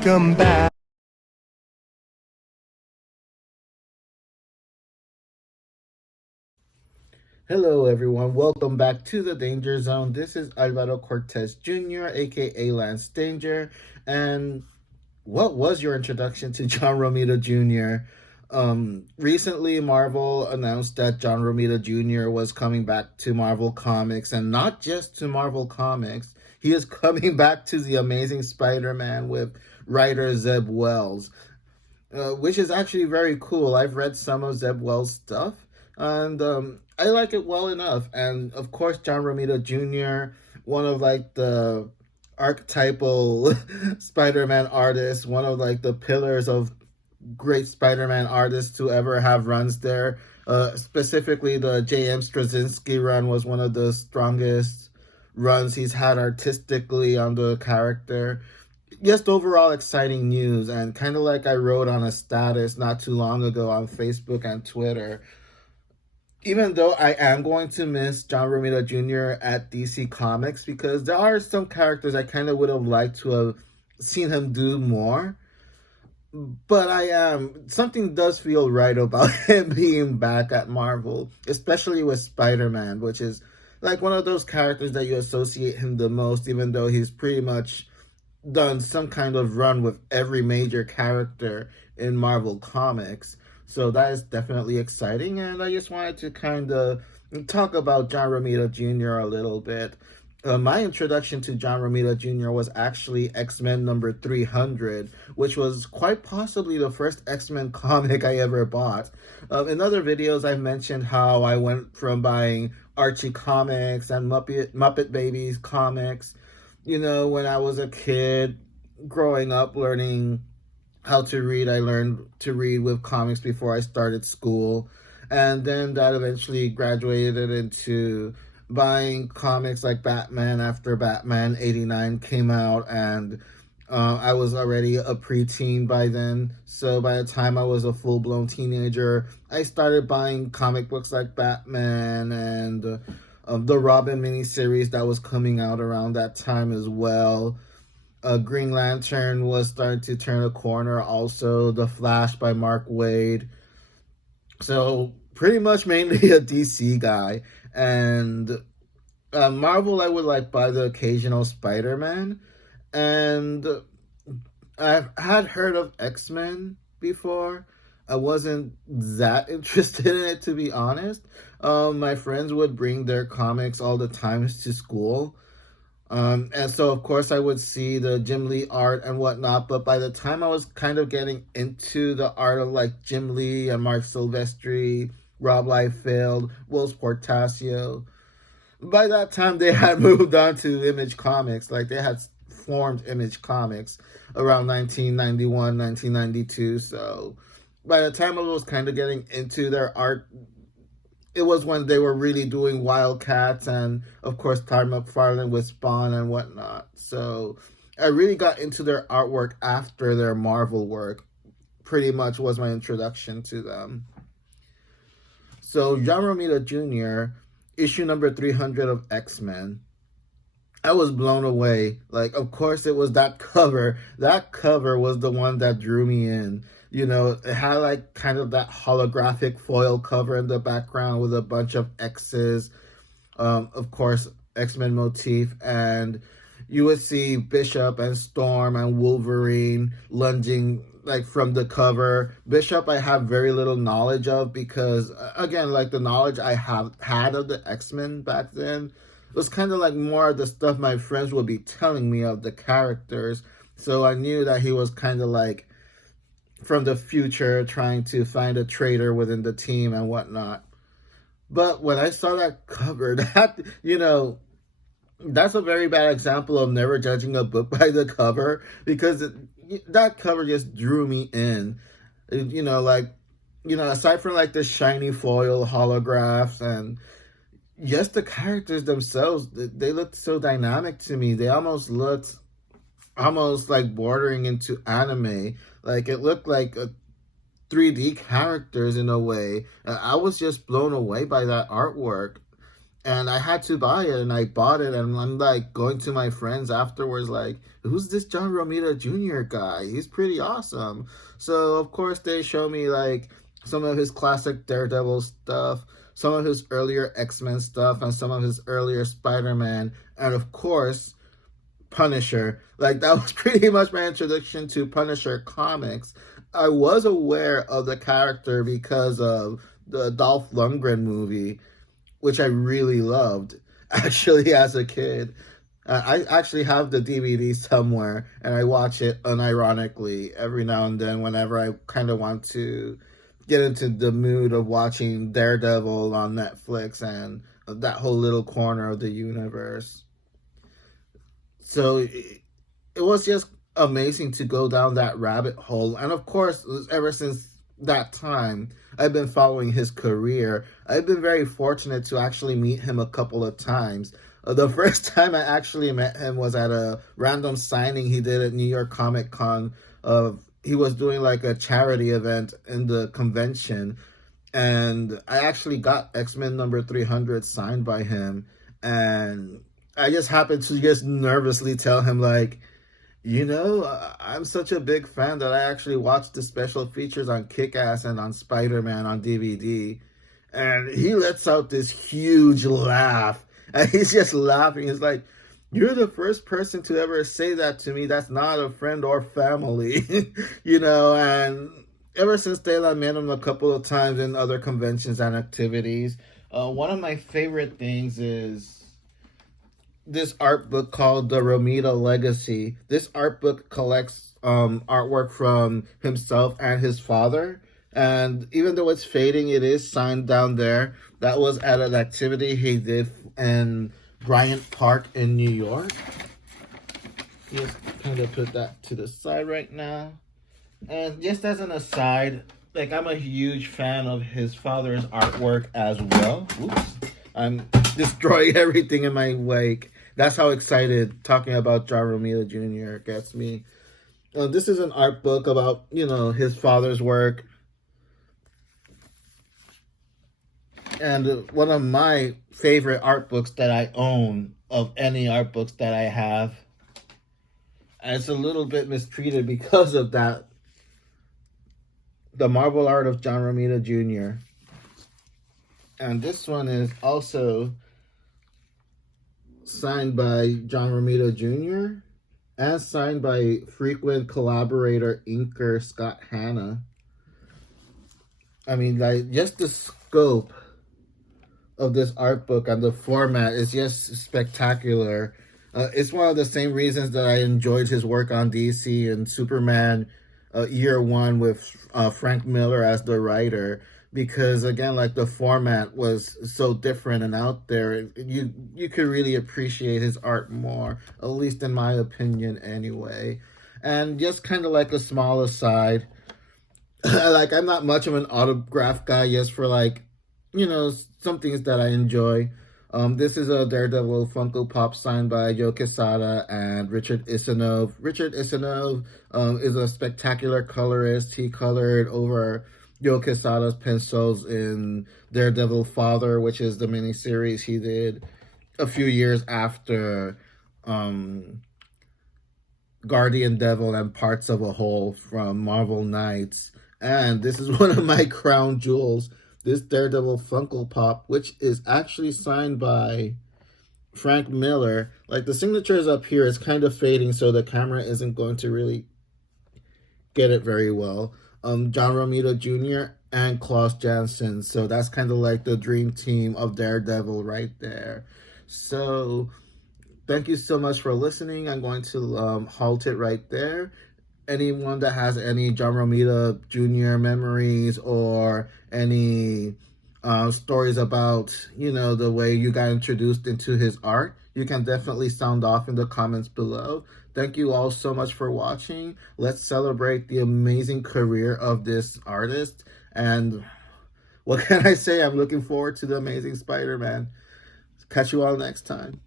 come back. Hello, everyone. Welcome back to the Danger Zone. This is Alvaro Cortez Jr., aka Lance Danger. And what was your introduction to John Romita Jr.? Recently, Marvel announced that John Romita Jr. was coming back to Marvel Comics, and not just to Marvel Comics. He is coming back to the Amazing Spider-Man with writer Zeb Wells, which is actually very cool. I've read some of Zeb Wells' stuff, and I like it well enough. And of course, John Romita Jr., one of like the archetypal Spider-Man artists, one of like the pillars of great Spider-Man artists to ever have runs there. Specifically, the J.M. Straczynski run was one of the strongest runs he's had artistically on the character. Just overall exciting news, and kind of like I wrote on a status not too long ago on Facebook and Twitter, even though I am going to miss John Romita Jr. at DC Comics, because there are some characters I kind of would have liked to have seen him do more. But something does feel right about him being back at Marvel, especially with Spider-Man, which is like one of those characters that you associate him the most, even though he's pretty much done some kind of run with every major character in Marvel Comics. So that is definitely exciting, and I just wanted to kind of talk about John Romita Jr. a little bit. My introduction to John Romita Jr. was actually X-Men number 300, which was quite possibly the first X-Men comic I ever bought. In other videos, I've mentioned how I went from buying Archie comics and Muppet Babies comics, when I was a kid growing up learning how to read. I learned to read with comics before I started school. And then that eventually graduated into buying comics like Batman after Batman 89 came out. And I was already a preteen by then. So by the time I was a full-blown teenager, I started buying comic books like Batman and the Robin miniseries that was coming out around that time as well. Green Lantern was starting to turn a corner. Also, The Flash by Mark Waid. So pretty much mainly a DC guy. And Marvel, I would like buy the occasional Spider-Man. And I've had heard of X-Men before. I wasn't that interested in it, to be honest. My friends would bring their comics all the time to school. And so, of course, I would see the Jim Lee art and whatnot. But by the time I was kind of getting into the art of like Jim Lee and Mark Silvestri, Rob Liefeld, Will Portacio, by that time they had moved on to Image Comics. Like they had formed Image Comics around 1991, 1992. So by the time I was kind of getting into their art, it was when they were really doing Wildcats and, of course, Todd McFarlane with Spawn and whatnot. So I really got into their artwork after their Marvel work. Pretty much was my introduction to them. So John Romita Jr., issue number 300 of X-Men. I was blown away. Like, of course, it was that cover. That cover was the one that drew me in. It had like kind of that holographic foil cover in the background with a bunch of X's. Of course, X-Men motif. And you would see Bishop and Storm and Wolverine lunging like from the cover. Bishop I have very little knowledge of because, again, like the knowledge I have had of the X-Men back then was kind of like more of the stuff my friends would be telling me of the characters. So I knew that he was kind of like from the future trying to find a traitor within the team and whatnot. But when I saw that cover, that's a very bad example of never judging a book by the cover, because that cover just drew me in. Aside from like the shiny foil holographs and just the characters themselves, they looked so dynamic to me. They almost looked like bordering into anime. Like it looked like a 3D characters in a way. I was just blown away by that artwork. and I had to buy it, and I bought it, and I'm like going to my friends afterwards, like, who's this John Romita Jr. guy? He's pretty awesome. So of course they show me like some of his classic Daredevil stuff, some of his earlier X-Men stuff, and some of his earlier Spider-Man, and of course Punisher. Like, that was pretty much my introduction to Punisher comics. I was aware of the character because of the Dolph Lundgren movie, which I really loved actually as a kid. I actually have the DVD somewhere, and I watch it unironically every now and then whenever I kind of want to get into the mood of watching Daredevil on Netflix and that whole little corner of the universe. So it was just amazing to go down that rabbit hole. And of course, ever since that time, I've been following his career. I've been very fortunate to actually meet him a couple of times. The first time I actually met him was at a random signing he did at New York Comic Con. He was doing like a charity event in the convention, and I actually got X-Men number 300 signed by him, and I just happened to just nervously tell him, like, I'm such a big fan that I actually watched the special features on Kick-Ass and on Spider-Man on DVD. And he lets out this huge laugh. And he's just laughing. He's like, you're the first person to ever say that to me that's not a friend or family. And ever since then, I met him a couple of times in other conventions and activities. One of my favorite things is this art book called The Romita Legacy. This art book collects artwork from himself and his father. And even though it's fading, it is signed down there. That was at an activity he did in Bryant Park in New York. Just kind of put that to the side right now. And just as an aside, like, I'm a huge fan of his father's artwork as well. Oops. I'm destroying everything in my wake. That's how excited talking about John Romita Jr. gets me. This is an art book about, his father's work. And one of my favorite art books that I own, of any art books that I have. And it's a little bit mistreated because of that. The Marvel art of John Romita Jr. And this one is also signed by John Romita Jr. and signed by frequent collaborator inker Scott Hanna. I mean, like, just the scope of this art book and the format is just spectacular. It's one of the same reasons that I enjoyed his work on DC and Superman Year One with Frank Miller as the writer. Because again, like, the format was so different and out there, you could really appreciate his art more, at least in my opinion anyway. And just kind of like a small aside, like, I'm not much of an autograph guy, just for like, some things that I enjoy. This is a Daredevil Funko Pop signed by Joe Quesada and Richard Isanove. Richard Isanove is a spectacular colorist. He colored over Joe Quesada's pencils in Daredevil Father, which is the miniseries he did a few years after Guardian Devil and Parts of a Whole from Marvel Knights. And this is one of my crown jewels, this Daredevil Funko Pop, which is actually signed by Frank Miller. Like, the signature is up here. It's kind of fading, so the camera isn't going to really get it very well. John Romita Jr. and Klaus Janson. So that's kind of like the dream team of Daredevil right there. So thank you so much for listening. I'm going to halt it right there. Anyone that has any John Romita Jr. memories or any stories about, the way you got introduced into his art, you can definitely sound off in the comments below. Thank you all so much for watching. Let's celebrate the amazing career of this artist. And what can I say? I'm looking forward to the Amazing Spider-Man. Catch you all next time.